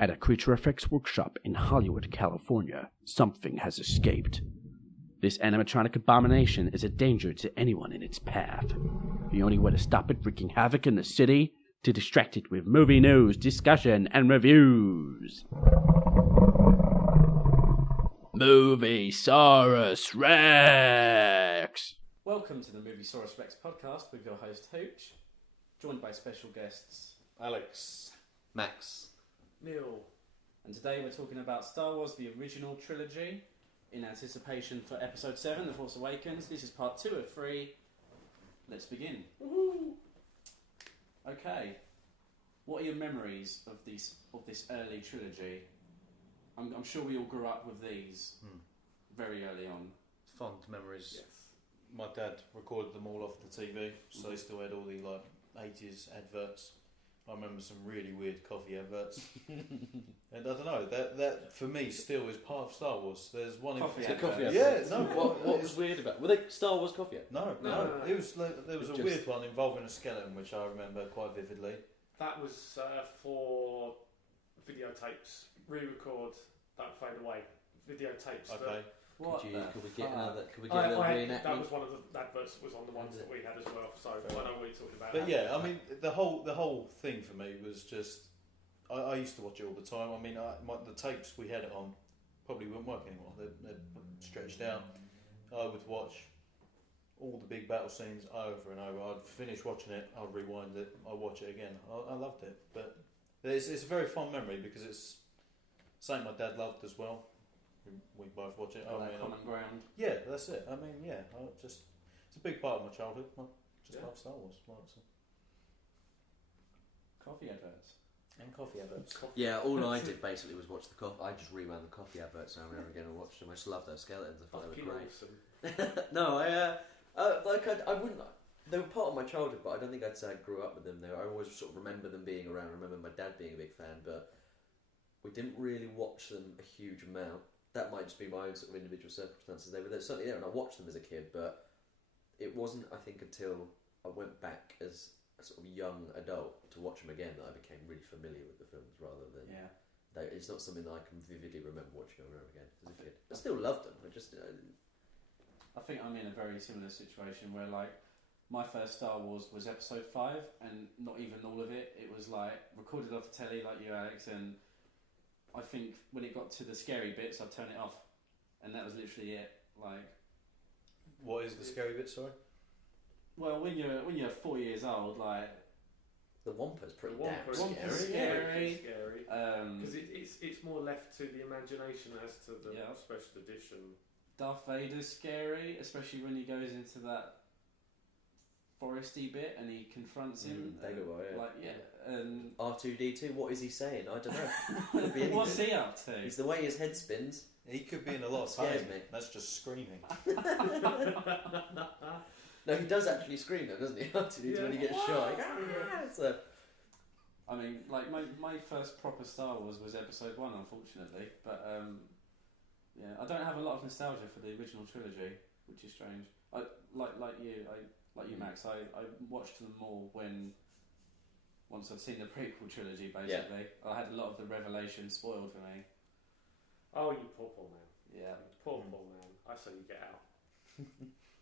At a creature effects workshop in Hollywood, California, something has escaped. This animatronic abomination is a danger to anyone in its path. The only way to stop it wreaking havoc in the city, to distract it with movie news, discussion, and reviews. Moviesaurus Rex! Welcome to the Moviesaurus Rex Podcast with your host Hooch, joined by special guests Alex, Max, Neil. And today we're talking about Star Wars, the original trilogy, in anticipation for Episode 7, The Force Awakens. This is part 2 of 3. Let's begin. Woohoo! Okay, what are your memories of this early trilogy? I'm sure we all grew up with these very early on. fond memories. Yes. My dad recorded them all off the TV, so they still had all the 80s adverts. I remember some really weird coffee adverts, and I don't know. That for me still is part of Star Wars. There's one Coffee in adverts. Yeah, no. what was weird about? Were they Star Wars coffee? No. It was there was a weird one involving a skeleton, which I remember quite vividly. That was for videotapes. Re-record, don't fade away. Videotapes. Okay. Could we get another That reenactment? was one of the adverts. Was on the ones that we had as well. So I know what you're talking about. But yeah, I mean, the whole thing for me was just I used to watch it all the time. I mean, the tapes we had it on probably wouldn't work anymore. They're stretched out. I would watch all the big battle scenes over and over. I'd finish watching it, I'd rewind it, I'd watch it again. I loved it. But it's a very fond memory because it's something my dad loved as well. We both watch it. Common ground. Yeah, that's it. I mean, yeah, it's a big part of my childhood. I just love Star Wars. Coffee adverts. And coffee adverts. Yeah, all I did basically was watch the coffee. I just rewound the coffee adverts over and over again and watched them. I just loved those skeletons. I thought they were great. Awesome. No, I wouldn't. They were part of my childhood, but I don't think I'd say I grew up with them. I always sort of remember them being around. I remember my dad being a big fan, but we didn't really watch them a huge amount. That might just be my own sort of individual circumstances. They were certainly there, and I watched them as a kid, but it wasn't, I think, until I went back as a sort of young adult to watch them again that I became really familiar with the films, rather than... Yeah. It's not something that I can vividly remember watching over and over again as a kid. I still loved them, I think I'm in a very similar situation where, my first Star Wars was Episode 5, and not even all of it. It was, recorded off the telly, like you, Alex, and I think when it got to the scary bits, I'd turn it off, and that was literally it. What is the scary bit? Sorry. Well, when you're 4 years old, the Wampa's pretty Wampa's damn scary. scary. Because it's more left to the imagination as to the special edition. Darth Vader's scary, especially when he goes into that foresty bit and he confronts him. Dagobah, yeah. And R2D2, what is he saying? I don't know. Could be anything. what's he up to? It's the way his head spins. He could be in a lot of Scares pain. me. That's just screaming. No, he does actually scream though, doesn't he? R2D2 when he gets shot. So, I mean, my first proper Star Wars was Episode 1, unfortunately. But yeah, I don't have a lot of nostalgia for the original trilogy, which is strange. Like you, Max, I watched them all once I'd seen the prequel trilogy, basically. Yeah. I had a lot of the revelations spoiled for me. Oh, you poor man. Yeah. Poor man. I say you get out.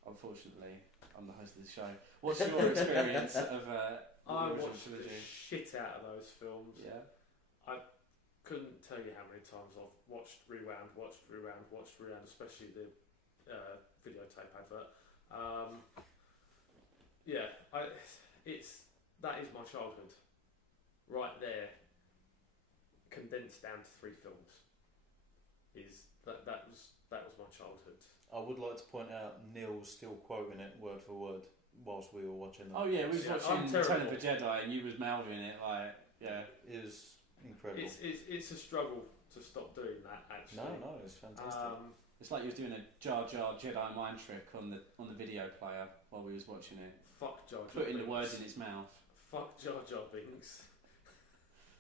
Unfortunately, I'm the host of the show. What's your experience of I the original watched trilogy? the shit out of those films. Yeah. I couldn't tell you how many times I've watched, rewound, especially the videotape advert. That is my childhood, right there, condensed down to 3 films. That was my childhood. I would like to point out Neil's still quoting it word for word whilst we were watching them. Oh yeah, we was watching Return of the Jedi and you was mouthing it It was incredible. It's a struggle to stop doing that, actually. No, it's fantastic. It's like you was doing a Jar Jar Jedi mind trick on the video player while we was watching it. Fuck Jar Jar Putting Binks. the words in his mouth. Fuck Jar Jar Binks.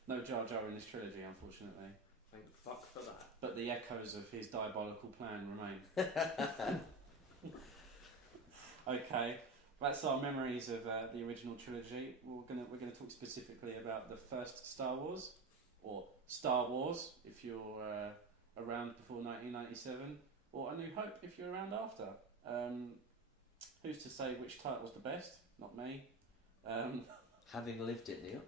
No Jar Jar in this trilogy, unfortunately. Thank fuck for that. But the echoes of his diabolical plan remain. Okay, that's our memories of the original trilogy. We're gonna talk specifically about the first Star Wars, or Star Wars if you're around before 1997, or A New Hope if you're around after. Who's to say which title's the best? Not me. Having lived it, Neil.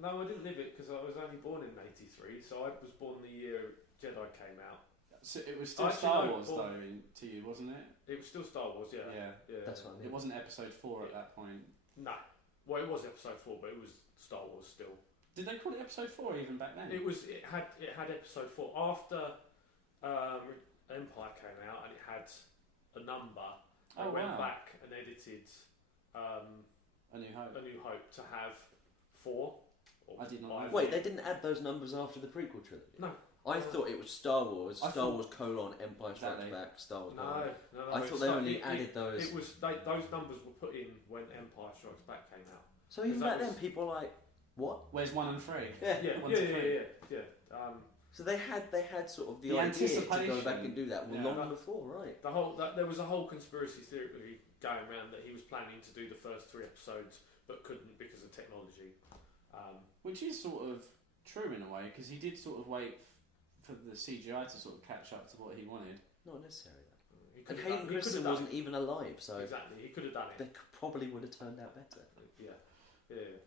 No, I didn't live it because I was only born in '83, so I was born the year Jedi came out. So it was still Actually, Star no, Wars though to you, wasn't it? It was still Star Wars, yeah. Yeah. That's what I mean. It wasn't Episode 4 at that point. No, well, it was Episode 4, but it was Star Wars still. Did they call it Episode 4 even back then? It had Episode 4 after Empire came out, and it had a number. I went back and edited A New Hope. A New Hope to have 4. I did not know. Wait, they didn't add those numbers after the prequel trilogy? No. I thought it was Star Wars, I Star thought- Wars : Empire Strikes Exactly. Back, Star Wars. No. I thought they only added those. It was those numbers were put in when Empire Strikes Back came out. So even Because back that then, was- people were like, what? Where's 1 and 3? Yeah. Yeah, One to three. yeah. So they had sort of the The idea to go anticipation. back and do that Yeah. long before, right? There was a whole conspiracy theory going around that he was planning to do the first 3 episodes but couldn't because of technology. Which is sort of true in a way, because he did sort of wait for the CGI to sort of catch up to what he wanted. Not necessarily. He And could have Hayden done- he could Christensen have done wasn't even alive, so Exactly, he could have done they it. probably would have turned out better. Yeah.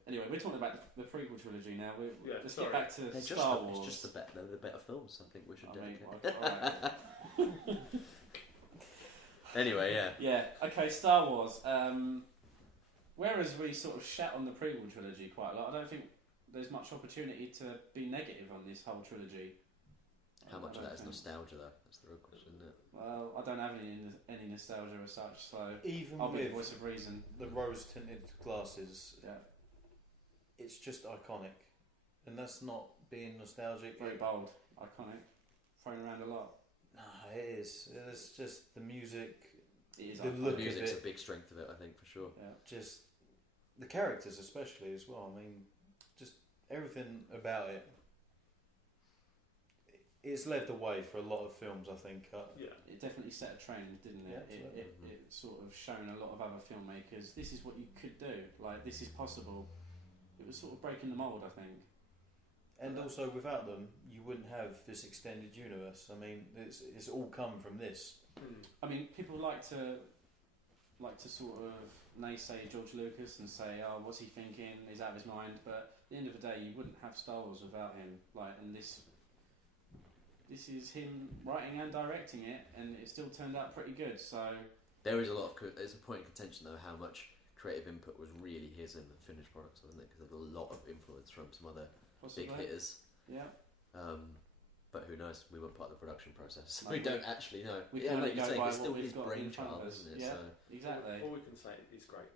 Anyway, we're talking about the prequel trilogy now. Yeah, Let's sorry. get back to They're Star Wars. It's just they're the better films. I think we should I do. mean, alright. Anyway, yeah. Yeah, okay, Star Wars. Whereas we sort of shat on the prequel trilogy quite a lot, I don't think there's much opportunity to be negative on this whole trilogy. How much of that is think- nostalgia, though? That's the real question, isn't it? Well, I don't have any nostalgia as such, so Even I'll be the with voice of reason. the rose tinted glasses, Yeah, it's just iconic, and that's not being nostalgic. very bold, iconic, thrown around a lot. No, it is. It's just the music, It is The iconic. look The of music's it. a big strength of it, I think, for sure. Yeah. just the characters, especially as well. I mean, just everything about it. It's led the way for a lot of films, I think. Yeah. It definitely set a trend, didn't Yeah, it? absolutely. It sort of shown a lot of other filmmakers, this is what you could do, like this is possible. It was sort of breaking the mould, I think. And also, without them, you wouldn't have this extended universe. I mean, it's all come from this. I mean, people like to sort of naysay George Lucas and say, "Oh, what's he thinking? He's out of his mind." But at the end of the day, you wouldn't have Star Wars without him. And this is him writing and directing it, and it still turned out pretty good. So There is there's a point of contention, though, how much creative input was really his in the finished products, wasn't it? Because there's a lot of influence from some other possibly, big hitters. yeah. But who knows? We weren't part of the production process. No, we don't actually know. we yeah, can like only you go say, by it's what still we've his got in front of brainchild, us. isn't it? Yeah. So Exactly. All we can say is great.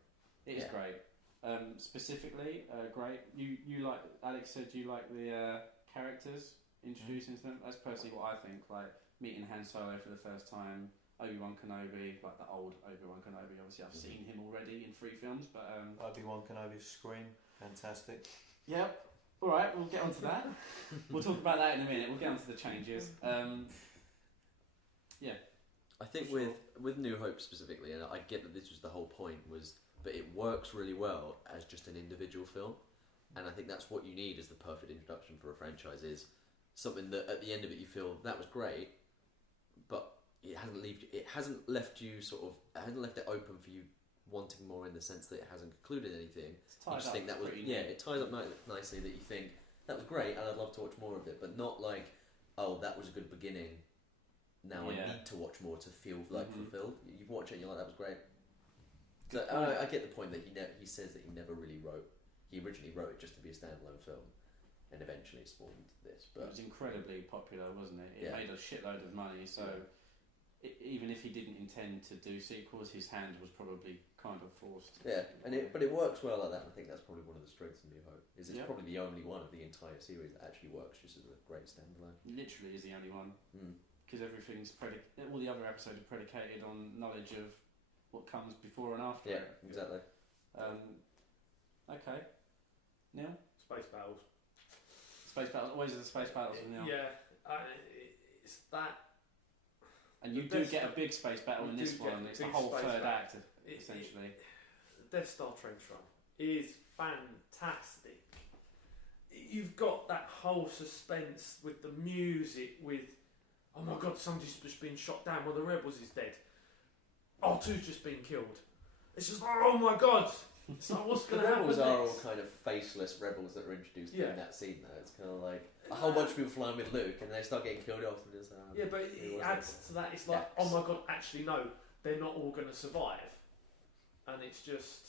It is Yeah. great. Specifically, great. You like Alex said you like the characters introducing them. That's personally what I think. Like meeting Han Solo for the first time, Obi-Wan Kenobi, like the old Obi-Wan Kenobi. Obviously, I've seen him already in 3 films, but Obi-Wan Kenobi's scream, fantastic. yep. All right, we'll get onto that. We'll talk about that in a minute. We'll get onto the changes. Yeah. I think For sure. with New Hope specifically, and I get that this was the whole point, but it works really well as just an individual film, and I think that's what you need as the perfect introduction for a franchise, is something that at the end of it you feel that was great, but it hasn't left it open for you wanting more, in the sense that it hasn't concluded anything. It's You tied just up think that was pretty yeah, neat. it ties up nicely, that you think that was great and I'd love to watch more of it, but not like, oh, that was a good beginning, now Yeah. I need to watch more to feel like Mhm. fulfilled. You watch it and you're like, that was great. So, Good point. I get the point that he says that he never really wrote. He originally wrote it just to be a standalone film, and eventually it spawned this. It But was incredibly popular, wasn't it? It Yeah. made a shitload of money, so even if he didn't intend to do sequels, his hand was probably kind of forced. yeah, but it works well like that. And I think that's probably one of the strengths of New Hope. Is it's Yeah. probably the only one of the entire series that actually works just as a great standalone. Literally is the only one, Mm. because everything's all the other episodes are predicated on knowledge of what comes before and after Yeah, it. exactly. Okay. Neil? Space battles. Space battles, always the space battles with Neil. Yeah, it's that. And you The do best- get a big space battle you in do this get one. a It's the big whole space third battle. act, essentially. Death Star trench run is fantastic. you've got that whole suspense with the music, with oh my god, somebody's just been shot down. Well, the rebels is dead. R2's just been killed. It's just oh my god. It's like what's The going to happen rebels next? are all kind of faceless rebels that were introduced in that scene. Though it's kind of like a whole bunch of people flying with Luke, and they start getting killed off, and just Yeah, but it adds to that. It's like, oh my god, actually no, they're not all going to survive, and it's just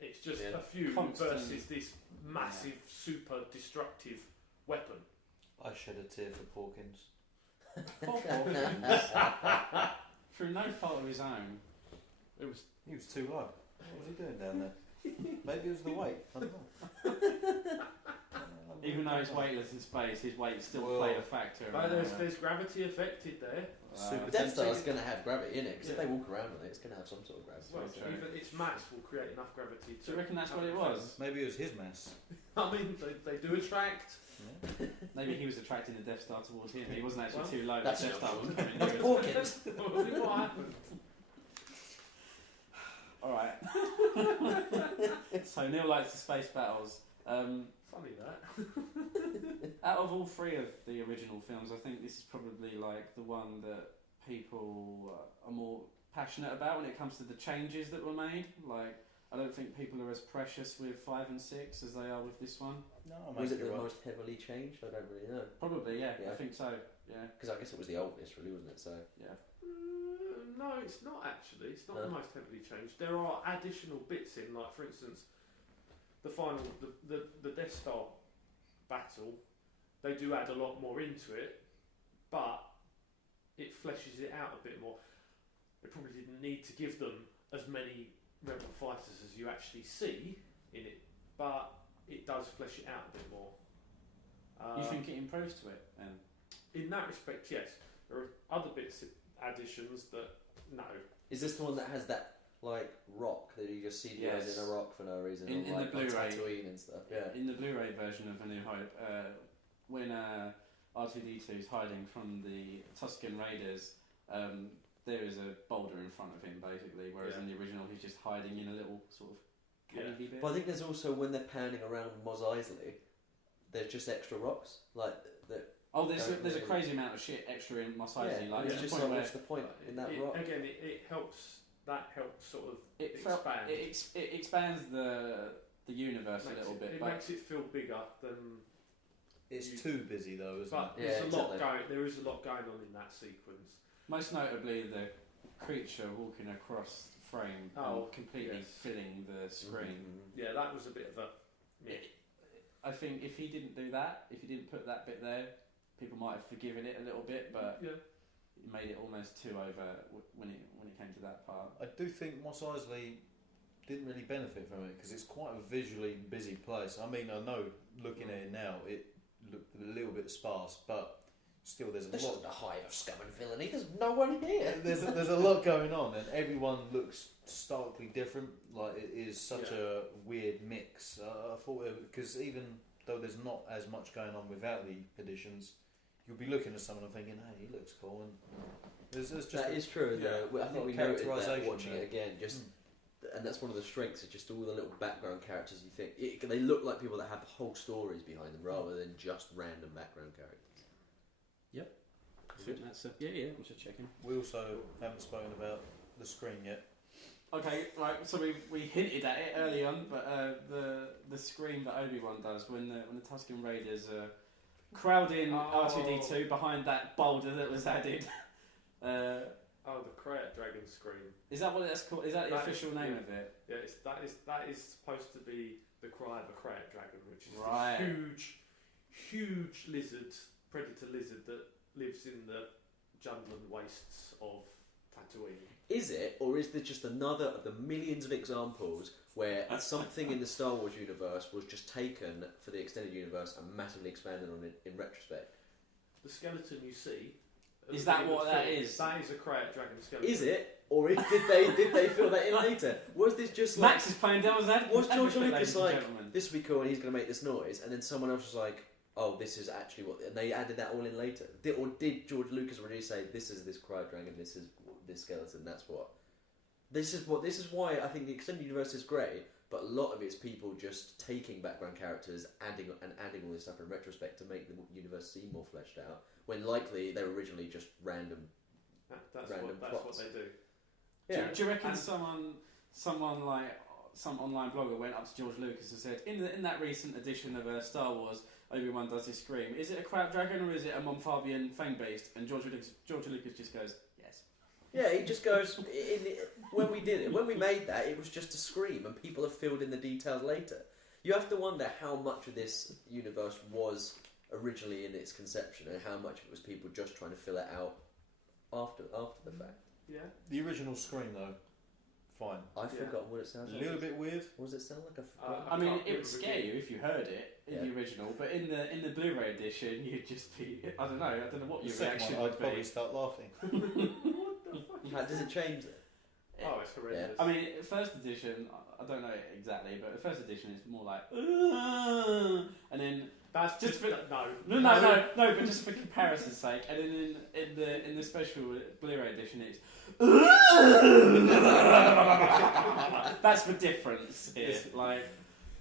a few Constant. versus this massive, super destructive weapon. I shed a tear for Porkins. Poor Hawkins. Through no fault of his own. It was He was too low. What was he doing down there? Maybe it was the weight. I don't know. Even though he's weightless in space, his weight still Well, played a factor. there's gravity affected there. Super Death Star's tempting. going to have gravity in it, because if Yeah. they walk around with it, it's going to have some sort of gravity. Well, true. even its mass will create enough gravity to. Do you reckon that's what have it an was? Maybe it was his mess. I mean, they do attract. Yeah. Maybe he was attracting the Death Star towards him. He wasn't actually Well, too low. The that's Death not Star was true. coming That's near us. Porkins. What happened? All right. So Neil likes the space battles. Funny that. Out of all three of the original films, I think this is probably like the one that people are more passionate about when it comes to the changes that were made. Like, I don't think people are as precious with 5 and 6 as they are with this one. No, Was it the most heavily changed? I don't really know. Probably, yeah. Yeah. I think so. Yeah. Because I guess it was the oldest, really, wasn't it? So Yeah. No, it's not actually. It's not No. the most heavily changed. There are additional bits in, like for instance, the final, the Death Star battle. They do add a lot more into it, but it fleshes it out a bit more. It probably didn't need to give them as many rebel fighters as you actually see in it, but it does flesh it out a bit more. You think it improves to it? And In that respect, yes. There are other bits, additions that no. is this the one that has that like rock that you just see Yes. in a rock for no reason? In on, the like, Blu-ray. on Tatooine and stuff. Yeah. in the Blu-ray version of A New Hope, when R2D2 is hiding from the Tusken Raiders, there is a boulder in front of him, basically, whereas in the original he's just hiding in a little sort of cavey bit. But I think there's also when they're panning around Mos Eisley, there's just extra rocks like that. Oh, there's Don't a really- crazy amount of shit extra in Mos Eisley. Yeah, Like, it's to the just point like where what's the point in that rock? Again, it helps. That helps sort of it expand. it expands the universe a little bit. It But makes it feel bigger than. It's too busy though, isn't But it? Yeah, there's a lot exactly. going. There is a lot going on in that sequence. most notably, the creature walking across the frame Oh, and completely yes. filling the screen. Mhm. Yeah, that was a bit of a. Yeah. I think if he didn't do that, if he didn't put that bit there, people might have forgiven it a little bit, but Yeah. it made it almost too over when it came to that part. I do think Mos Eisley didn't really benefit from it because it's quite a visually busy place. I mean, I know looking at it now, it looked a little bit sparse, but still there's a This lot. isn't a hive of scum and villainy. There's no one here. There's a lot going on, and everyone looks starkly different. Like it is such a weird mix. I thought because even though there's not as much going on without the additions, you'll be looking at someone and thinking, "Hey, he looks cool." And there's just That is true. Yeah. I think we noted that Characterisation watching there. it again. Just and that's one of the strengths. Is just all the little background characters. You think they look like people that have whole stories behind them rather than just random background characters. I think that's yeah. I'm just checking. We also haven't spoken about the screen yet. Okay, right. So we hinted at it early on, but the scream that Obi-Wan does when the Tusken Raiders crowding R2D2 behind that boulder that was added. Oh, the Krayt Dragon scream. Is that what that's called? Is that the That official is- name yeah. of it? Yeah, that is supposed to be the cry of a Krayt Dragon, which is Right. this huge lizard, predator lizard that lives in the Jundland wastes of Tatooine. Is it, or is there just another of the millions of examples where something in the Star Wars universe was just taken for the extended universe and massively expanded on it in retrospect? The skeleton you see. at Is the that beginning what of the that film, is? That is a Krayt Dragon skeleton. Is it, or did they fill that in later? Was this just like Max is playing devil's advocate. was George ladies Lucas and like gentlemen. this will be cool and he's going to make this noise, and then someone else was like, oh, this is actually what, and they added that all in later? Or did George Lucas already say this is this Krayt Dragon, this is this skeleton, this is why I think the extended universe is great but a lot of it's people just taking background characters, adding all this stuff in retrospect to make the universe seem more fleshed out, when likely they were originally just random That's what they do. Yeah. Do you reckon someone like some online blogger went up to George Lucas and said, in that recent edition of Star Wars, Obi-Wan does his scream. Is it a Kraut Dragon or is it a Montfabian Fang Beast? And George Lucas just goes, yes. Yeah, he just goes. When we made that, it was just a scream, and people have filled in the details later. You have to wonder how much of this universe was originally in its conception, and how much of it was people just trying to fill it out after the fact. Yeah. The original Scream, though, fine. I've forgotten what it sounds like. A little bit weird. What does it sound like? I mean, it would scare you if you heard it in the original, but in the Blu-ray edition, you'd just be, I don't know what your reaction would I'd be. probably start laughing. How does it change then? Oh, it's horrendous. I mean, first edition, I don't know exactly, but the first edition is more like, and then That's just for no, but just for comparison's sake, and then in the special Blu-ray edition, it's that's the difference here. Like,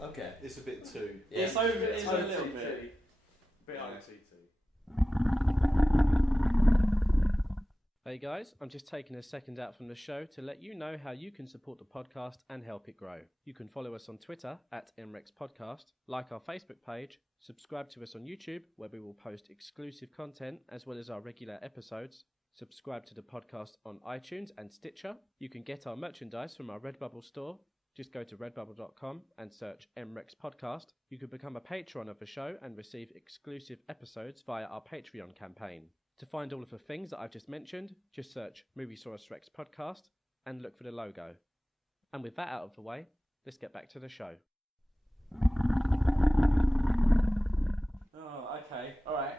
Okay. It's a bit too. Yeah. it's over, it's a little bit. Bit Yeah. OTT. Hey guys, I'm just taking a second out from the show to let you know how you can support the podcast and help it grow. You can follow us on Twitter at MRexPodcast, like our Facebook page, subscribe to us on YouTube where we will post exclusive content as well as our regular episodes, subscribe to the podcast on iTunes and Stitcher. You can get our merchandise from our Redbubble store. Just go to redbubble.com and search MRexPodcast. You can become a patron of the show and receive exclusive episodes via our Patreon campaign. To find all of the things that I've just mentioned, just search Moviesaurus Rex Podcast and look for the logo. And with that out of the way, let's get back to the show. Oh, okay, all right.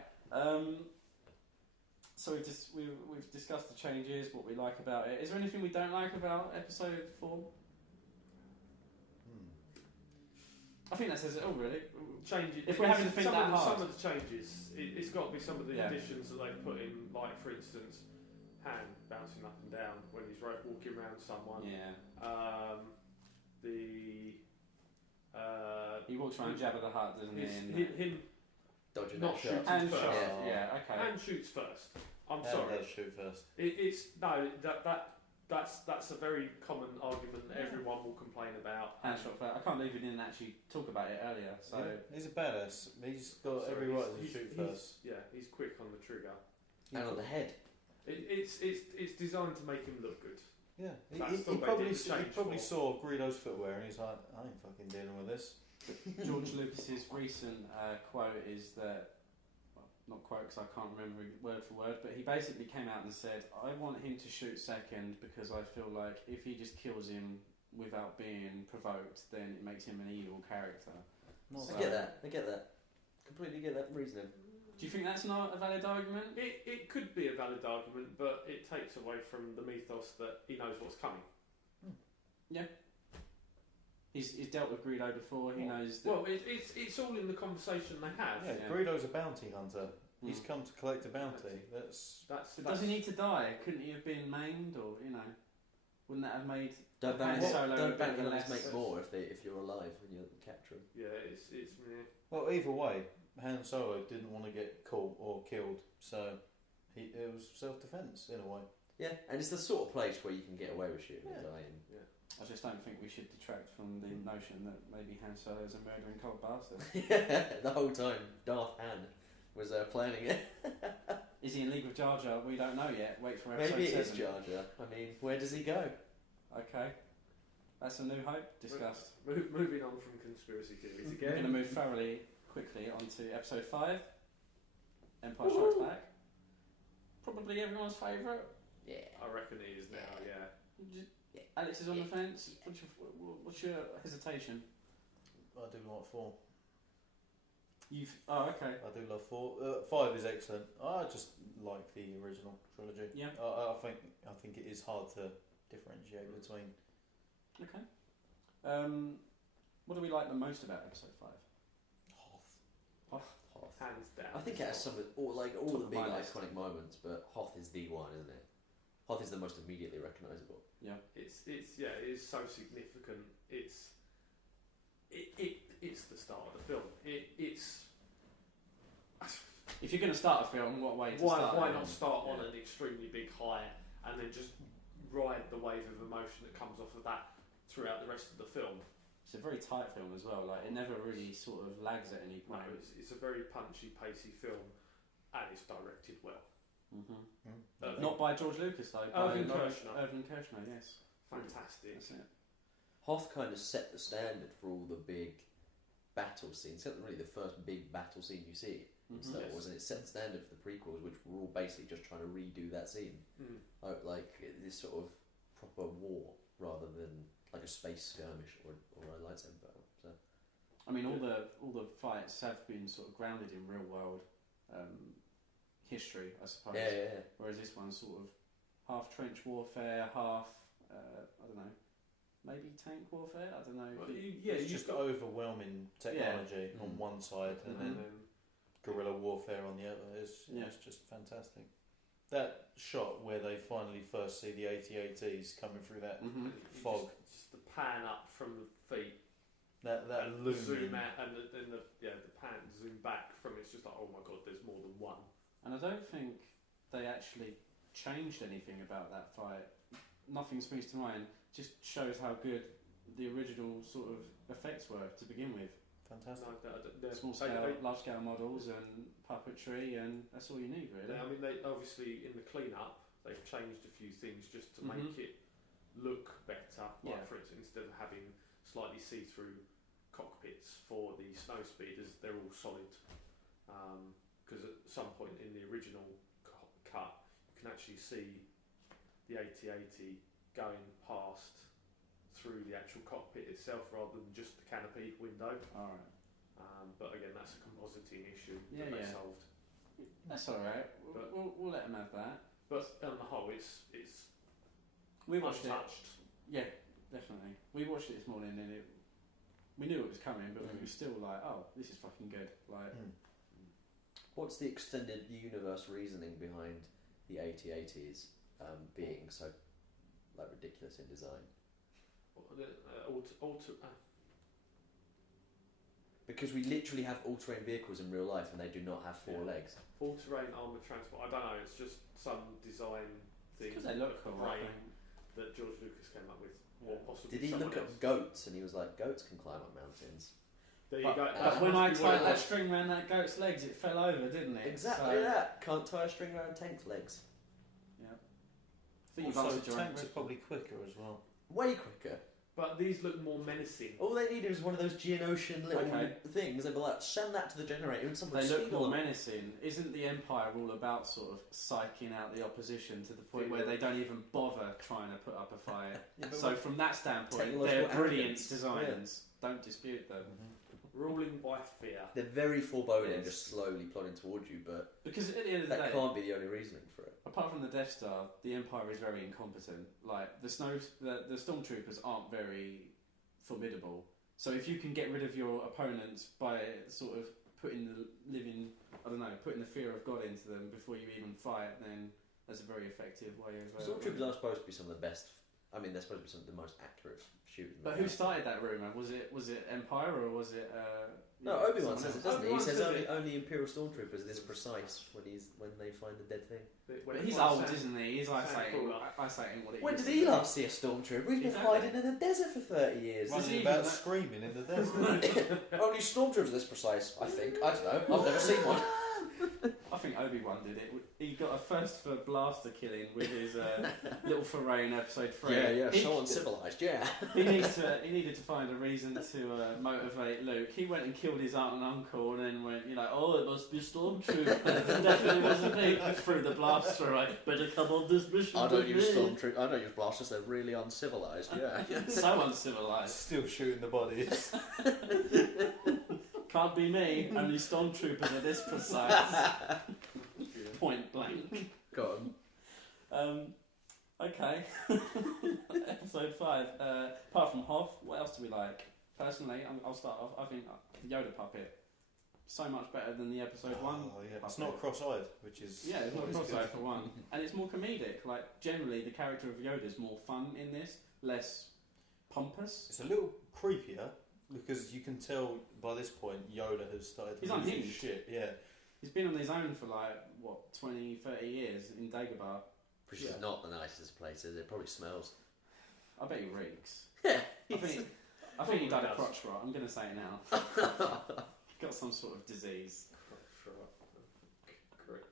So we've discussed the changes, what we like about it. Is there anything we don't like about episode 4? I think that says it all, really. Changes. If we're having to think some that of the, hard. Some of the changes, it's got to be some of the Yeah. additions that they've put in, like for instance, Han bouncing up and down when he's walking around someone. Yeah. He walks around Jabba the Hutt, doesn't he? Him Dodging not that shooting shot. And first. shot. Yeah. Okay. Han shoots first. I'm Han sorry. does shoot first. That's a very common argument that everyone will complain about. Hand shot first. I can't believe we didn't actually talk about it earlier. So Yeah, he's a badass. He's got Sorry, every right to he's- shoot he's- first. Yeah, he's quick on the trigger. And on the head. It's designed to make him look good. Yeah, That's he all they probably, didn't change he probably for. saw Greedo's footwear and he's like, I ain't fucking dealing with this. George Lucas's recent quote is that, well, not quote because I can't remember word for word, but he basically came out and said, I want him to shoot second because I feel like if he just kills him without being provoked, then it makes him an evil character. Not I get that. Completely get that reasoning. Do you think that's not a valid argument? It could be a valid argument, but it takes away from the mythos that he knows what's coming. Yeah. He's dealt with Greedo before. He knows that. Well, it's all in the conversation they have. Yeah, Yeah. Greedo's a bounty hunter. He's Mm. come to collect a bounty. That's But does he need to die? Couldn't he have been maimed, or wouldn't that have made Don't Han ban Solo a don't bit ban of a villains less- make more if you're alive when you capture them. Yeah, it's meh. Well, either way, Han Solo didn't want to get caught or killed, so it was self-defense in a way. Yeah, and it's the sort of place where you can get away with shooting a guy. I just don't think we should detract from the notion that maybe Han Solo is a murdering cold bastard. Yeah, the whole time Darth Han was planning it. Is he in league with Jar Jar? We don't know yet. Wait for episode Maybe it 7. is Jar Jar. I mean, where does he go? Okay. That's a New Hope discussed. Moving on from conspiracy theories We're going to again. move thoroughly, quickly onto episode 5, Empire Strikes Back. Probably everyone's favourite. Yeah. I reckon it is now. Yeah. Alex is on the fence. What's your hesitation? I do like 4. Okay. I do love 4. 5 is excellent. I just like the original trilogy. Yeah. I think it is hard to differentiate between. Okay. What do we like the most about episode 5? Hoth. Hands down. I think it has some of all Top the of big my list. iconic moments, but Hoth is the one, isn't it? Hoth is the most immediately recognisable. Yeah. It is so significant. It's it's the start of the film. It's If you're going to start a film, what way to start? Why not start on an extremely big high and then just ride the wave of emotion that comes off of that throughout the rest of the film? It's a very tight film as well. Like, it never really sort of lags at any No, point. it's a very punchy, pacey film, and it's directed well. Not by George Lucas though. Irving by Kershner. Irving Kershner, yes. Fantastic. That's it. Hoth kind of set the standard for all the big battle scenes. It's really the first big battle scene you see in Star Wars, and it set the standard for the prequels, which were all basically just trying to redo that scene. Like this sort of proper war rather than like a space skirmish or a lightsaber battle. So, I mean, all the fights have been sort of grounded in real world history, I suppose. Yeah. Whereas this one's sort of half trench warfare, half I don't know, maybe tank warfare. I don't know. Well, It's just overwhelming technology on one side, and then guerrilla warfare on the other. It's just fantastic. That shot where they finally first see the AT-ATs coming through that fog, just the pan up from the feet, that and looming. zoom out, and then the pan zoom back from it's just like, oh my god, there's more than one. And I don't think they actually changed anything about that fight. Nothing springs to mind. Just shows how good the original sort of effects were to begin with. Fantastic. Small scale, large scale models and puppetry, and that's all you need, really. I mean, they obviously in the clean-up they've changed a few things just to make it look better. Like for instance, instead of having slightly see-through cockpits for the snow speeders, they're all solid. Because at some point in the original cut, you can actually see the AT-AT going past through the actual cockpit itself rather than just the canopy window. Alright. But again, that's a compositing issue that they solved. That's alright. We'll let them have that. But on the whole, it's we watched untouched. Yeah, definitely. We watched it this morning and we knew it was coming, but we were still like, oh, this is fucking good. Like, what's the extended universe reasoning behind the AT-ATs being so like ridiculous in design? Because we literally have all-terrain vehicles in real life and they do not have four legs. All-terrain armoured transport. I don't know. It's just some design thing. Because they look cool, I think. That George Lucas came up with, or possibly. Did he look at goats and he was like, goats can climb up mountains? There you go. But when I tied that string around that goat's legs, it fell over, didn't it? Exactly that. Can't tie a string around tank's legs. Yeah. Also, tanks are probably quicker as well. Way quicker. But these look more menacing. All they need is one of those Geonosian little things. They'd be like, send that to the generator and someone They look speed more on. menacing. Isn't the Empire all about sort of psyching out the opposition to the point where they don't even bother trying to put up a fight? So from that standpoint, they're brilliant designs. Don't dispute them. Ruling by fear. They're very foreboding, just slowly plodding towards you, but because at the end of the day, that can't be the only reasoning for it. Apart from the Death Star, the Empire is very incompetent. Like the stormtroopers aren't very formidable. So if you can get rid of your opponents by sort of putting the fear of God into them before you even fight, then that's a very effective way as well. Stormtroopers are supposed to be some of the best. I mean, they're supposed to be some of the most accurate shooting. But who started that rumor? Was it Empire or was it? No, Obi-Wan says it, doesn't he? He Obi-Wan says says only Imperial Stormtroopers are this precise when they find the dead thing. But he's old, isn't he? He's isolating what it When is. did he last see a Stormtrooper? He's been hiding in the desert for 30 years. Running about screaming in the desert. Only Stormtroopers are this precise, I think. I don't know. I've never seen one. I think Obi-Wan did it. He got a first for blaster killing with his little foray in episode 3. Yeah, so uncivilized, yeah. He needed to find a reason to motivate Luke. He went and killed his aunt and uncle and then went, oh, it must be Stormtroopers. It definitely wasn't me. Threw the blaster away. Better come on this mission. I don't use blasters, they're really uncivilized, yeah. So uncivilized. Still shooting the bodies. Can't be me, only Stormtroopers are this precise. Point blank. Go on. Okay. Episode 5. Apart from Hoth, what else do we like? Personally, I'll start off. I think the Yoda puppet, so much better than the episode 1. Oh, yeah. It's not cross-eyed, which is... Yeah, it's not cross-eyed for one. And it's more comedic. Like, generally, the character of Yoda is more fun in this, less pompous. It's a little creepier because you can tell by this point Yoda has started He's losing unhinged. shit. Yeah, He's been on his own for 20, 30 years in Dagobah. Which is not the nicest place, is it? Probably smells. I bet he reeks. Yeah. I think he died of does. crotch rot. I'm going to say it now. Got some sort of disease. Correct.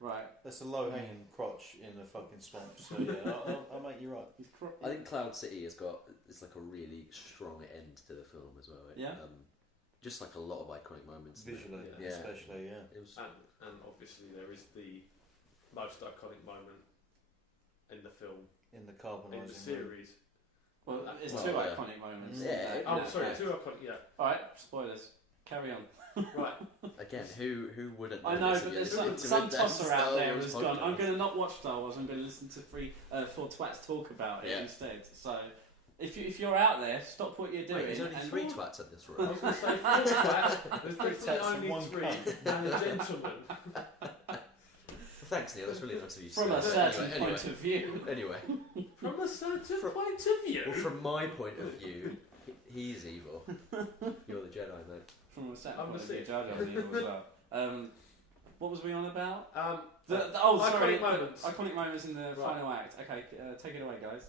Right. that's a low-hanging crotch in the fucking swamp. So yeah, I'll make you right. He's I think Cloud City it's like a really strong end to the film as well. Yeah. Just like a lot of iconic moments. Visually, Yeah. especially, yeah. It was, And obviously there is the most iconic moment in the film, In the carbonising in the series. Well, it's Well, two yeah. iconic moments. Yeah. Oh, sorry, two iconic. Yeah. All right, spoilers. Carry on. Right. again, who wouldn't? I know, this but if there's you're some listening to a tosser Star out there Wars who's gone, podcast? I'm going to not watch Star Wars, I'm going to listen to four twats talk about it Yeah. instead. So, if you're out there, stop what you're doing. Wait, there's only and- 3 twats at this I room. was going to say four twats. There's Three definitely tats and only one 3, cunt. and a gentleman. Thanks, Neil. That's really nice of you. to From say. a certain Anyway, point of view. Anyway, From a certain point of view. well, from my point of view, he's evil. You're the Jedi, mate. From a certain I'm point the of view, sixth. Jar Jar's evil as well. What was we on about? Iconic Sorry. moments. Iconic moments in the Right. final act. Okay, take it away, guys.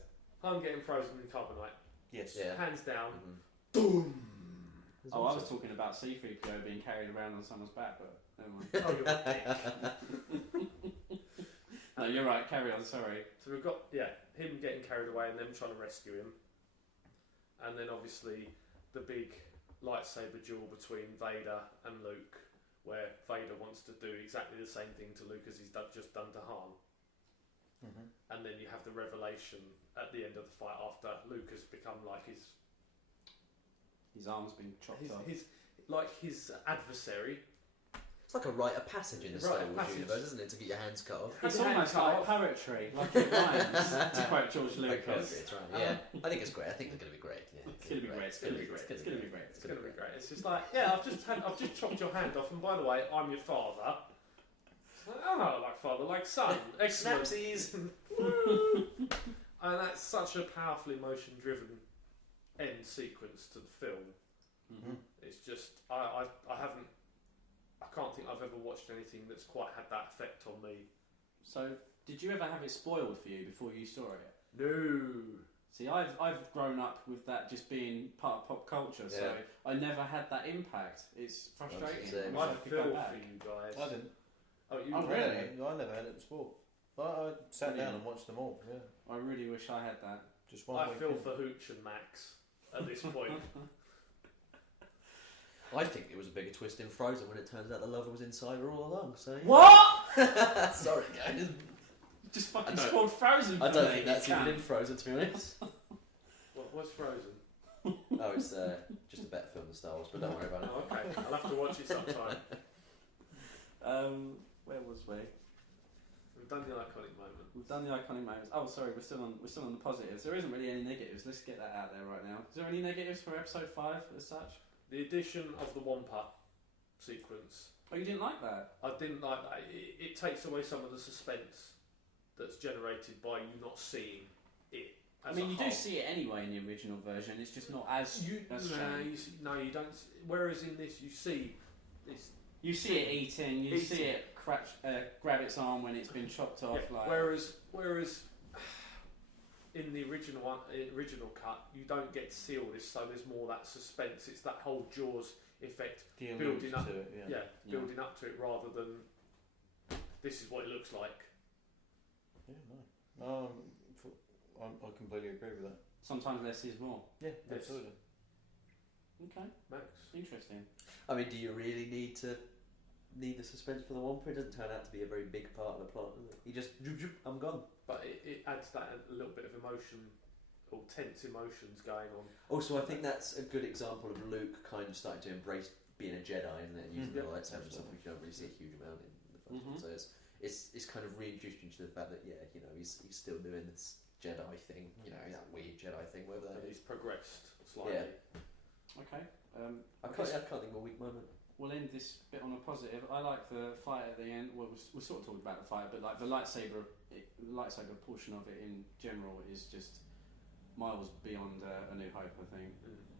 I'm getting frozen in carbonite. Yes. Yeah. Hands down. Mhm. Oh, I was talking about C-3PO being carried around on someone's back, but never mind. Oh, you're a dick. No, you're right. Carry on. Sorry. So we've got him getting carried away and them trying to rescue him, and then obviously the big lightsaber duel between Vader and Luke, where Vader wants to do exactly the same thing to Luke as he's just done to Han, and then you have the revelation at the end of the fight after Luke has become like his arm's been chopped off. his adversary. It's like a rite of passage in the Star Rite of Wars passage. universe, isn't it? To get your hands cut off. It's His hand almost cut like off. poetry, like it rhymes, to quote George Okay, Lucas. it's right. Yeah, I think it's great. I think they're going to be great. Yeah, It's going to be great. It's going to be great. It's going to be great. It's gonna be great. It's just like, I've just chopped your hand off, and by the way, I'm your father. It's like, oh, like father, like son. Excellent. Snapsies. And that's such a powerful emotion-driven end sequence to the film. It's just I can't think I've ever watched anything that's quite had that effect on me. So, did you ever have it spoiled for you before you saw it? No. See, I've grown up with that just being part of pop culture, so Yeah. I never had that impact. It's frustrating. Same. wish I could feel go for back. you guys. I didn't. Oh, you Oh, did? really? I never had it spoiled. I sat down and watched them all. Yeah, I really wish I had that. just one. I week feel in. for Hooch and Max at this point. I think it was a bigger twist in Frozen when it turns out the lover was inside her all along. So What? Sorry, guys. Just fucking I don't- spoiled Frozen for I don't me, think that's you even cunt. in Frozen, to be honest. What's Frozen? Oh, it's just a better film than Star Wars, but don't worry about it. Oh, okay. I'll have to watch it sometime. Where was we? We've done the iconic moment. We've done the iconic moments. Oh, sorry, we're still on the positives. There isn't really any negatives. Let's get that out there right now. Is there any negatives for episode 5 as such? The addition of the Wampa sequence. Oh, you didn't like that? I didn't like that. It takes away some of the suspense that's generated by you not seeing it. I mean, you do see it anyway in the original version. It's just not as shown. you don't. Whereas in this, you see it's You see it eating. You see it grab its arm when it's been chopped off. yeah, Like whereas in the original cut, you don't get to see all this, so there's more that suspense. It's that whole Jaws effect The building allude up to it. Yeah. building up to it rather than this is what it looks like. Yeah, no. I completely agree with that. sometimes less is more. Yeah, Yes. absolutely. Okay, Max. interesting. I mean, do you really need the suspense for the Wampa? It doesn't turn out to be a very big part of the plot, does it? He just, I'm gone. But it adds that a little bit of emotion or tense emotions going on. Also, I think that's a good example of Luke kind of starting to embrace being a Jedi, isn't it? And using Yeah, the lightsaber and stuff, absolutely. which you don't really see a huge amount in the first one. So it's kind of reintroduced you to the fact that he's still doing this Jedi thing, that weird Jedi thing, whatever that He's is. progressed slightly. Yeah. Okay. I can't think of a weak moment. We'll end this bit on a positive. I like the fight at the end. Well, we're sort of talking about the fight, but like the lightsaber portion of it in general is just miles beyond A New Hope, I think.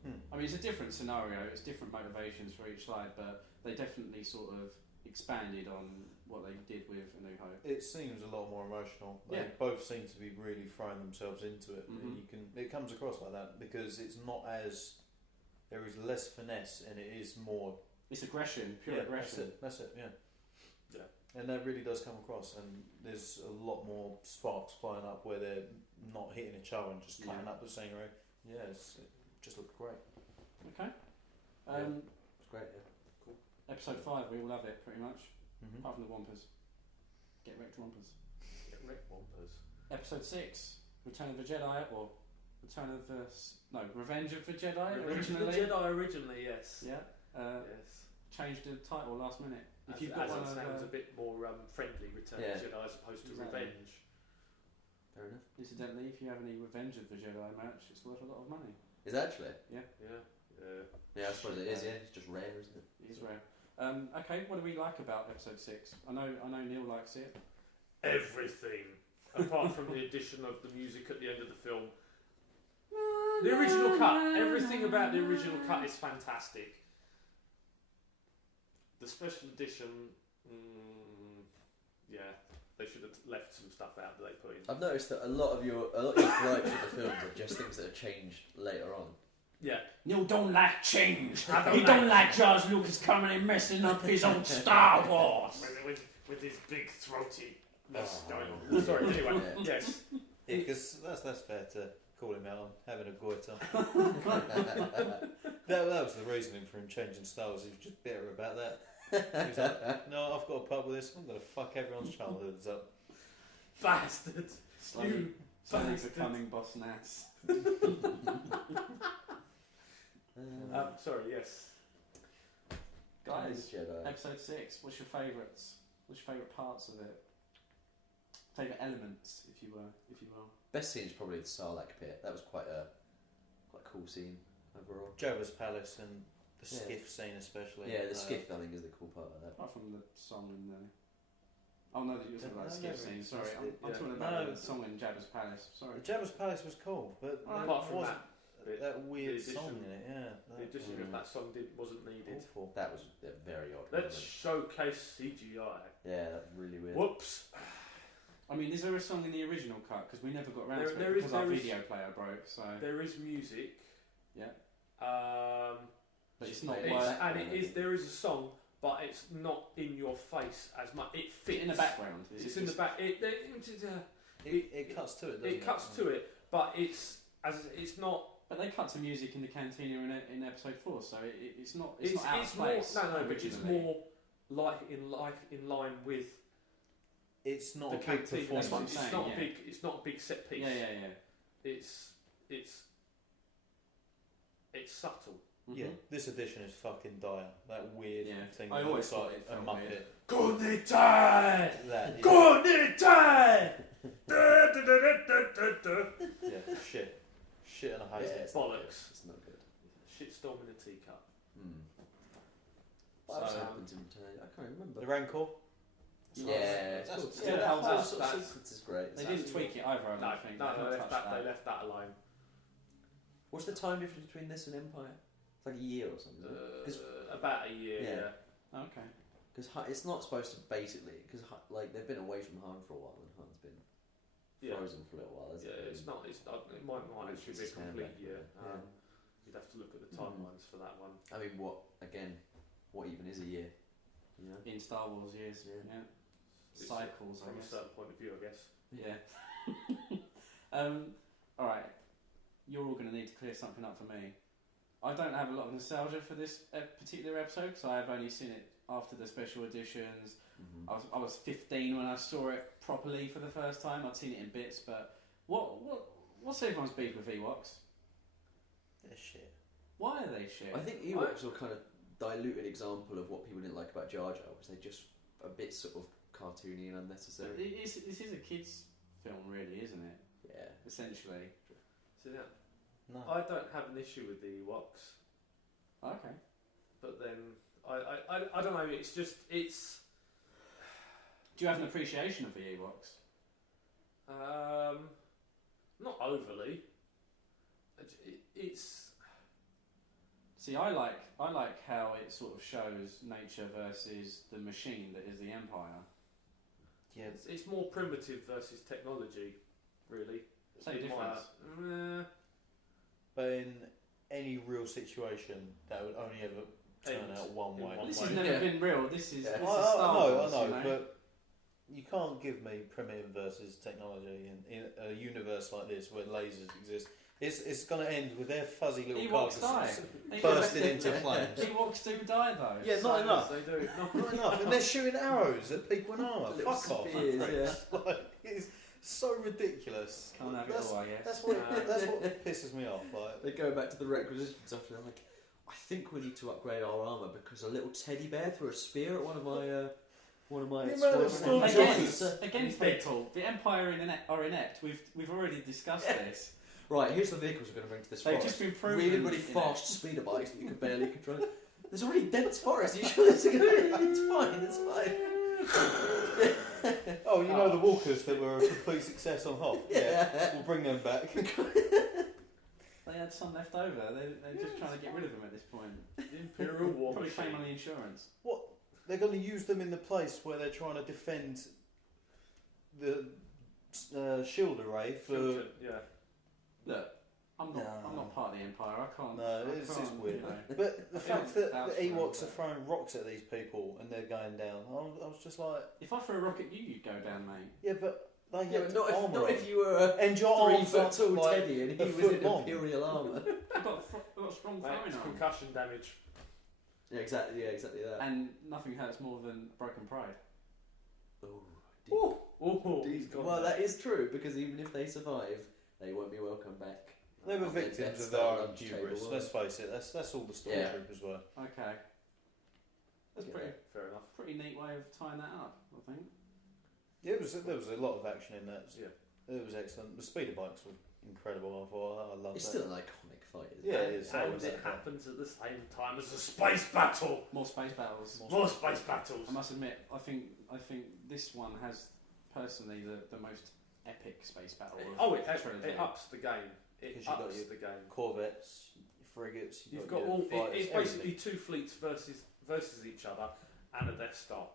Hmm. I mean, it's a different scenario, it's different motivations for each side, but they definitely sort of expanded on what they did with A New Hope. It seems a lot more emotional. They Yeah. both seem to be really throwing themselves into it. Mhm. And it comes across like that because it's not as there is less finesse and it is more It's aggression, pure yeah, aggression. That's it. Yeah. Yeah. And that really does come across, and there's a lot more sparks flying up where they're not hitting each other and just cutting Yeah. up the scenery. Yeah, it just looked great. Okay. It's great. Yeah. Episode 5, we all love it pretty much, Mm-hmm. apart from the Wampers. Get wrecked Wampers. Get wrecked Wampers. Episode 6, Return of the Jedi, or Revenge of the Jedi originally. The Jedi originally, yes. Yeah. Yes. Changed the title last minute. If As, you've got as one it of sounds a bit more friendly, Return Yeah. of the Jedi as opposed to Exactly. Revenge. Fair enough. incidentally, if you have any Revenge of the Jedi merch, it's worth a lot of money. Is it actually? Yeah. Yeah, I suppose it is. Yeah, it's just rare, isn't it? It is rare. Okay, what do we like about episode 6? I know Neil likes it. Everything, apart from the addition of the music at the end of the film. The original cut, everything about the original cut is fantastic. The special edition, yeah, they should have left some stuff out that they put in. I've noticed that a lot of your gripes with the films are just things that are changed later on. Yeah, Neil don't like change. I He don't don't like George Lucas coming and messing up his own Star Wars. with his big throatiness going on. Sorry, anyway, Yeah. yes. Yeah, because that's fair to call him out on having a goiter. that was the reasoning for him changing styles. He was just bitter about that. He was like, no, I've got to put up with this. I'm going to fuck everyone's childhoods up. Bastard. Slowly bastard. becoming Boss Nass. Sorry, yes. Guys, Jedi. episode 6, what's your favourites? What's your favourite parts of it? Favourite elements, if you will. Best scene is probably the Sarlacc pit. That was quite a cool scene overall. Jabba's palace and the Yeah. skiff scene especially. Yeah, the skiff I think is the cool part of that. Apart from the song in the... Oh no, you're talking about the skip No, scene, it's sorry. just I'm yeah. talking about No. the song in Jabba's Palace, sorry. Jabba's palace was cool, but Alright. there Apart from wasn't bit, that weird the song addition- in it. Yeah, The addition of that song wasn't needed. awful. That was a very odd. Let's moment. showcase CGI. Yeah, that was really weird. Whoops. I mean, is there a song in the original cut? Because we never got around There- to it there because is- our there is- video player broke, so... There is music. Yeah. But it's not It's- like... And there is a song, but it's not in your face as much. It fits in the background. It's in the back. It It cuts to it, doesn't it? it cuts to it, but it's not. But they cut to music in the cantina in episode 4, so it's not It's out of more. place. No, but it's originally. more in line with It's not the a big canteen. That's what I'm performance. saying, It's not yeah. a big. It's not a big set piece. Yeah. It's subtle. Mhm. Yeah, this edition is fucking dire. That weird Yeah. thing I that always looks thought like it a felt muppet. weird. Good night. That is, Good night. yeah, shit and a Yeah, haze. it's not good. Bollocks. It's not good. Shitstorm in a teacup. What else So, happens in return? I can't remember. The Rancor. Yeah, That's cool. still Yeah, holds that up. sort of sequence is great. They It's didn't actually- tweak it either, I don't No, think. no, They they haven't left touched that. They left that alone. What's the time difference between this and Empire? It's like a year or something. About a year. Yeah. Yeah. Okay. Because it's not supposed to basically because like they've been away from Han for a while and Han's been Yeah. frozen for a little while. Hasn't Yeah, it? it's not. It might actually be a It's his hand complete back, year. yeah. You'd have to look at the Mhm. timelines for that one. I mean, what even is a year? You know? In Star Wars years, Yeah. yeah. It's Cycles, I from a guess. certain point of view, I guess. Yeah. Alright. You're all going to need to clear something up for me. I don't have a lot of nostalgia for this particular episode because I have only seen it after the special editions. Mm-hmm. I was 15 when I saw it properly for the first time. I'd seen it in bits, but what's everyone's beef with Ewoks? They're shit. Why are they shit? I think Ewoks are kind of diluted example of what people didn't like about Jar Jar, which they're just a bit sort of cartoony and unnecessary. This is a kids' film, really, isn't it? Yeah. Essentially. So yeah, No. I don't have an issue with the Ewoks, Okay. but then I don't know. It's just Do you have an appreciation of the Ewoks? not overly. It's See, I like how it sort of shows nature versus the machine that is the Empire. Yeah, it's more primitive versus technology, really. Same difference. but in any real situation, that would only ever turn out one way. This has never been real. This is I Star Wars, know, you know? but you can't give me primitive versus technology in a universe like this where lasers exist. It's going to end with their fuzzy little Ewoks carcasses die. bursting into flames. Ewoks do die though. Yeah, not enough. They do. Not enough. And they're shooting arrows at people in armour. Little Fuck off. spears, Like, it's so ridiculous. Can't have it all, I guess. That's what pisses me off. Like, They go back to the requisitions after they're like, I think we need to upgrade our armour because a little teddy bear threw a spear at one of my The amount of stormtroopers. Again, people, the Empire are inept. We've already discussed this. Right, here's the vehicles we're going to bring to this They've forest. just been proven really, really inept. fast speeder bikes that you can barely control. There's already dense forest. You sure it's going to It's fine. oh, you know the walkers that were a complete success on Hoth? Yeah. We'll bring them back. They had some left over. They're just trying to get rid of them at this point. The Imperial War Probably Machine. claim on the insurance. What? They're going to use them in the place where they're trying to defend the shield array for... Yeah. Look, I'm not part of the Empire. I can't. No, I it's can't, weird. you know. But the I think fact that that's the Ewoks right. are throwing rocks at these people and they're going down, I was just like, If I threw a rock at you, you'd go down, mate. yeah, but they Yeah, had but armour not on. if you were a And your 3 arms foot up tall like Teddy and he a was foot in long. Imperial armour. I've got strong Mate, throwing it's arm. concussion damage. Yeah, exactly that. And nothing hurts more than broken pride. Oh, Oh, well, that is true because even if they survive, they won't be welcome back. They were On their victims Death of Star their own lunch hubris. table, Let's face it, that's all the stormtroopers were. Okay. That's Yeah. fair enough. pretty neat way of tying that up, I think. Yeah, there was a lot of action in that. Yeah. It was excellent. The speeder bikes were incredible. I thought I loved It's that. still an iconic fight, isn't Yeah, it? it is. And it happens at the same time as a space battle. More space battles. More space battles. I must admit, I think this one has personally the most epic space battle. Of the trilogy. It ups the game. It 'Cause you got ups your the game. Corvettes, frigates. You've got your all. fighters, It's basically everything. two fleets versus each other, and a Death Star,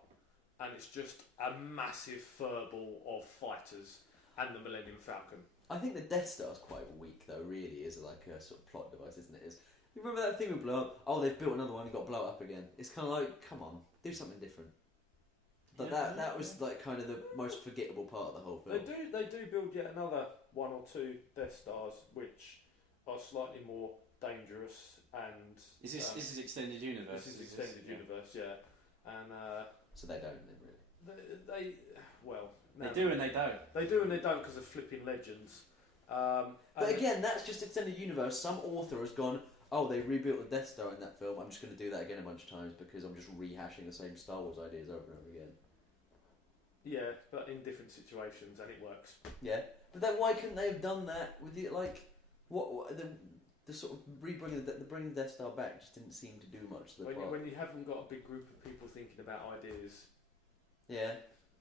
and it's just a massive furball of fighters and the Millennium Falcon. I think the Death Star's quite weak, though. Really, is like a sort of plot device, isn't it? You remember that thing we blew up? Oh, they've built another one. You've got to blow it up again. It's kind of like, come on, do something different. But that was like kind of the most forgettable part of the whole film. They do build yet another one or two Death Stars, which are slightly more dangerous and. Is this extended universe? This is extended universe, yeah. And So they don't then really. they They do and they don't. They do and they don't because of flipping legends. But again, that's just extended universe. Some author has gone, oh, they rebuilt the Death Star in that film. I'm just going to do that again a bunch of times because I'm just rehashing the same Star Wars ideas over and over again. Yeah, but in different situations, and it works. Yeah, but then why couldn't they have done that with the what the sort of bringing the Death Star back just didn't seem to do much to the plot. When you haven't got a big group of people thinking about ideas, Yeah,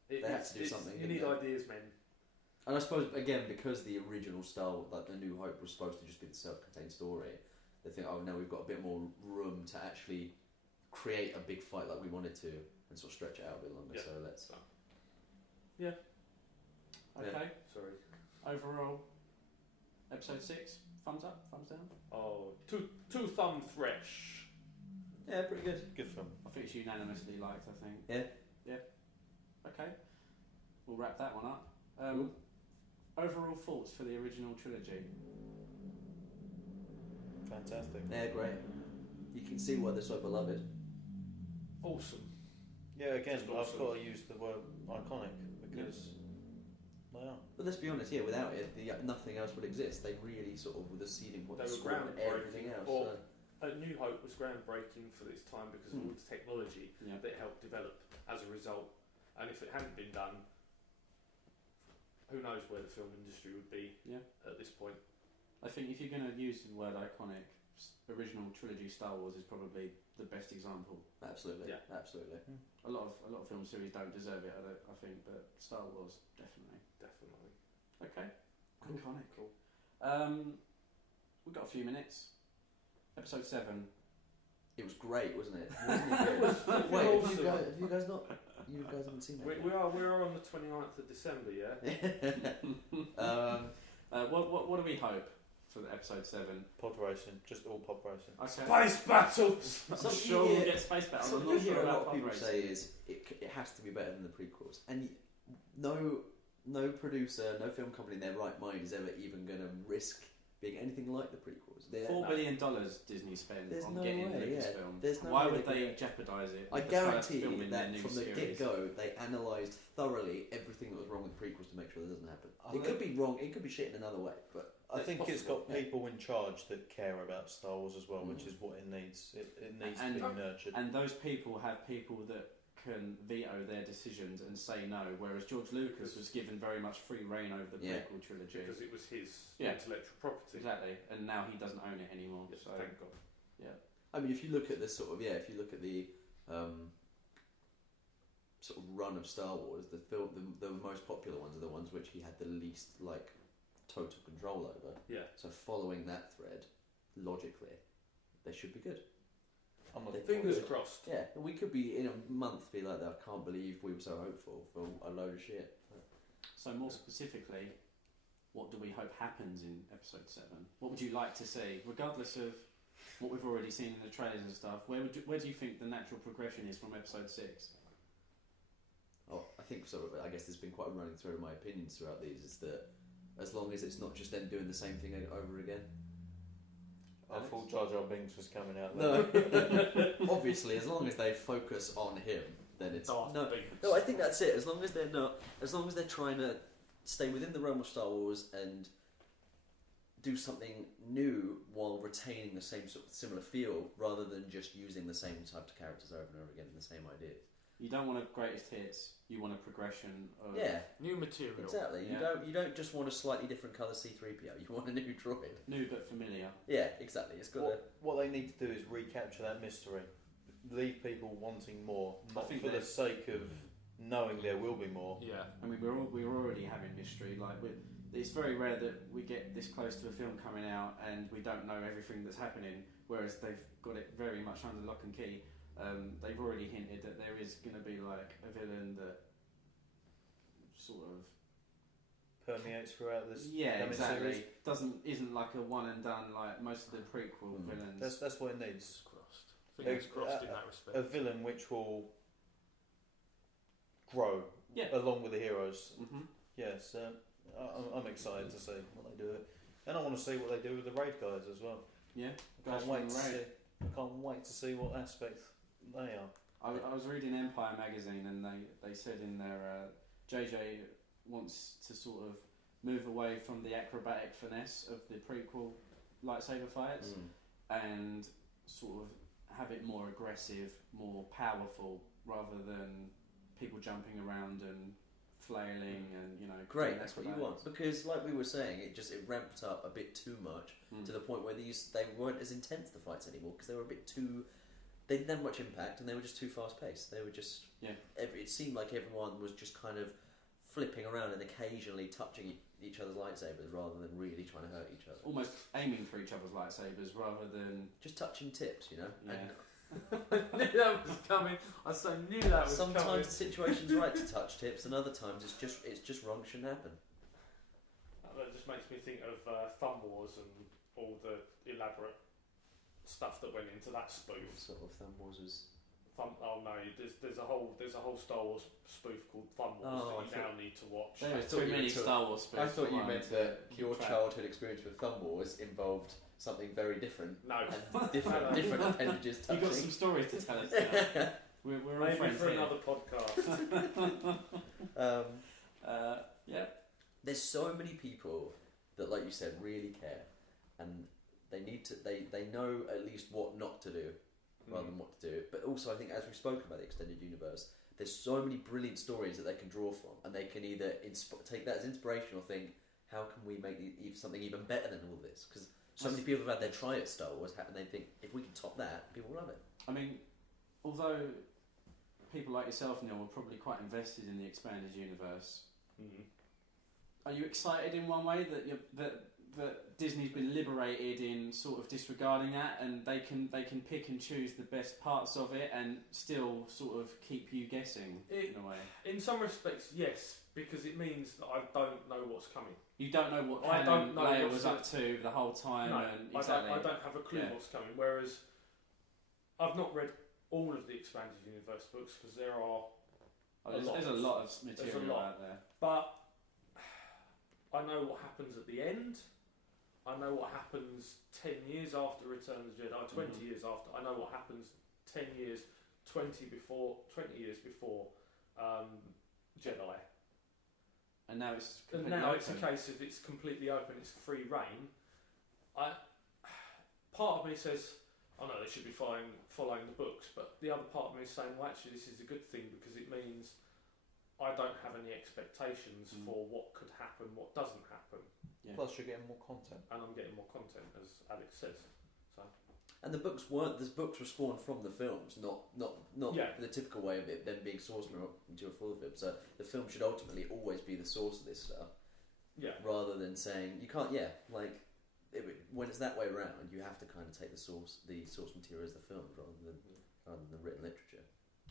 they have to do something. You need ideas, men. and I suppose again because the original Star Wars, like the New Hope, was supposed to just be the self-contained story. They think, oh no, we've got a bit more room to actually create a big fight like we wanted to, and sort of stretch it out a bit longer. Yeah. So let's. Okay. Sorry. Overall, episode 6. Thumbs up. Thumbs down. Oh, two thumb fresh. Yeah, pretty good. Good film. I think it's unanimously liked. I think. Yeah. Okay. We'll wrap that one up. Cool. Overall thoughts for the original trilogy. Fantastic. Yeah, great. You can see why they're so beloved. Awesome. Yeah, again, Just I've awesome. got to use the word iconic because they are. But let's be honest, yeah, without it, nothing else would exist. They really sort of were the seeding point, They the were score and everything groundbreaking. else. Or- so. New Hope was groundbreaking for its time because of all its technology Yeah. that helped develop as a result. And if it hadn't been done, who knows where the film industry would be at this point. I think if you're going to use the word iconic, original trilogy Star Wars is probably the best example. Absolutely, Yeah. absolutely. A lot of film series don't deserve it, I think, but Star Wars definitely. Definitely. Okay. Cool. Iconic. Cool. we've got a few minutes. Episode 7. It was great, wasn't it? Wasn't it good? Wait, have you guys not? You guys haven't seen it? We are on the 29th of December, yeah. What do we hope for the episode 7? Pod racing, just all pod racing. Okay. Space battles. I'm sure we'll get space battles. I'm Something not you hear sure a lot about of pod people racing. say is it has to be better than the prequels, and no producer, no film company in their right mind is ever even going to risk being anything like the prequels. $4 billion Disney spent There's on no getting way, Lucasfilm. There's no Why way would they they could- jeopardise it? I with the first guarantee film in their that new from the series? get-go they analysed thoroughly everything that was wrong with the prequels to make sure that doesn't happen. I It could be wrong, it could be shit in another way, but I think it's possible. got people in charge that care about Star Wars as well, which is what it needs. It needs to be nurtured. And those people have people that can veto their decisions and say no, whereas George Lucas was given very much free reign over the prequel trilogy. Because it was his Yeah. intellectual property. Exactly, and now he doesn't own it anymore. Yes, So thank God. I mean, if you look at the sort of if you look at the sort of run of Star Wars, the most popular ones are the ones which he had the least like total control over. Yeah. So following that thread, logically, they should be good. I'm They looking think forward Fingers to it. crossed. Yeah, and we could be in a month be like that. I can't believe we were so hopeful for a load of shit. So more specifically, what do we hope happens in episode 7? What would you like to see, regardless of what we've already seen in the trailers and stuff? Where do you think the natural progression is from episode 6? Oh, I think sort of. I guess there's been quite a running through of my opinions throughout these. Is that as long as it's not just them doing the same thing over again. I thought Jar Jar Binks was coming out No, there. obviously, as long as they focus on him, then it's Darth no. Binks. No, I think that's it. As long as they're trying to stay within the realm of Star Wars and do something new while retaining the same sort of similar feel, rather than just using the same types of characters over and over again, the same ideas. You don't want a greatest hits. You want a progression of Yeah, New material. exactly. Yeah. You don't just want a slightly different colour C-3PO. You want a new droid. new but familiar. Yeah, exactly. It's got What they need to do is recapture that mystery. Leave people wanting more, not think for the that- sake of knowing there will be more. Yeah. I mean, we're already having mystery. Like, it's very rare that we get this close to a film coming out and we don't know everything that's happening. Whereas they've got it very much under lock and key. They've already hinted that there is going to be like a villain that sort of Permeates throughout this. coming exactly series. isn't like a one and done like most of the prequel villains. That's what it needs. Crossed. Fingers crossed in that respect. A villain which will grow along with the heroes. Mm-hmm. Yes, I'm excited to see what they do, and I want to see what they do with the raid guys as well. Yeah, I can't wait to see what aspect they are. I was reading Empire magazine and they said in their JJ wants to sort of move away from the acrobatic finesse of the prequel lightsaber fights and sort of have it more aggressive, more powerful, rather than people jumping around and flailing and great. doing That's what you acrobatics. want, because like we were saying, it ramped up a bit too much to the point where they weren't as intense, the fights anymore, because they were a bit too. They didn't have much impact, and they were just too fast paced. They were just it seemed like everyone was just kind of flipping around and occasionally touching each other's lightsabers rather than really trying to hurt each other. Almost aiming for each other's lightsabers rather than Just touching tips, Yeah. I knew that was coming. I so knew that was coming. Sometimes the situation's right to touch tips, and other times it's just wrong. Shouldn't happen. That just makes me think of Thumb Wars and all the elaborate stuff that went into that spoof. What sort of Thumb Wars was? Oh no, there's a whole Star Wars spoof called Thumb Wars Oh, that you now need to watch. there are thought too you many meant to- Star Wars spoofs. I thought for you one meant to that your track. childhood experience with Thumb Wars involved something very different No, and different appendages You've touching. got some stories to tell us now. We're all maybe friends for here. another podcast. Yeah. There's so many people that, like you said, really care, and they need to. They know at least what not to do rather than what to do. But also, I think, as we spoke about the extended universe, there's so many brilliant stories that they can draw from, and they can either take that as inspiration or think, how can we make something even better than all this? Because so many people have had their try at Star Wars, and they think, if we can top that, people love it. I mean, although people like yourself, Neil, were probably quite invested in the expanded universe, are you excited in one way that that Disney's been liberated in sort of disregarding that, and they can pick and choose the best parts of it and still sort of keep you guessing in a way. In some respects, yes, because it means that I don't know what's coming. You don't know what I don't know Leia what's was up to the whole time. No, and exactly. I don't have a clue what's coming. Whereas I've not read all of the expanded universe books because there are there's a lot of material out there. But I know what happens at the end. I know what happens 10 years after Return of the Jedi, 20 years after. I know what happens 10 years, 20 years before Jedi. And now it's it's a case of it's completely open, it's free reign. Part of me says, oh no, they should be following the books, but the other part of me is saying, well, actually, this is a good thing because it means I don't have any expectations for what could happen, what doesn't happen. Yeah. Plus, you're getting more content, and I'm getting more content, as Alex says. So, and the books were spawned from the films, not the typical way of it them being source material for the film. So the film should ultimately always be the source of this stuff. Yeah. Rather than saying you can't. Yeah, like. When it's that way around, you have to kind of take the source material as the film rather than the written literature.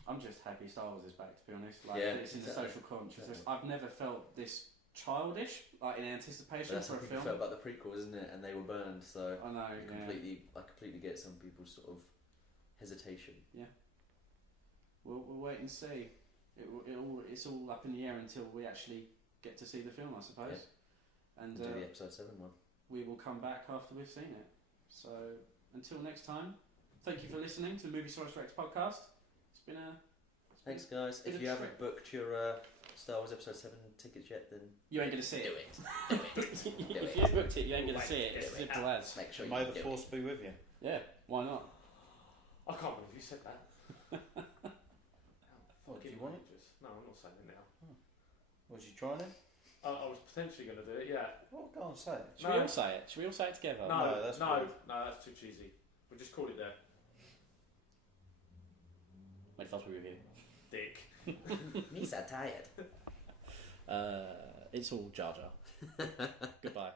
I'm just happy Star Wars is back, to be honest. It's in the social consciousness. I've never felt this childish, like in anticipation that's for how a film. Felt about the prequels, isn't it? And they were burned, so I know. I completely get some people's sort of hesitation. Yeah. We'll wait and see. It's all up in the air until we actually get to see the film, I suppose. Yeah. And do the episode 7 one. We will come back after we've seen it. So until next time, thank you for listening to the Moviesaurus Rex Podcast. It's been a thanks, guys. If you haven't booked your Star Wars Episode 7 tickets yet, then you ain't gonna see it. Do it. If you booked it, you ain't gonna see it. It's simple as. Make sure May the Force be with you. Yeah, why not? I can't believe you said that. What, do you want it? No, I'm not saying it now. Was you trying it? I was potentially going to do it, yeah. Well, go on, say it. Should we all say it? Should we all say it together? No, that's too cheesy. We'll just call it there. Wait, first we review. Dick. Me so tired. It's all Jar Jar. Goodbye.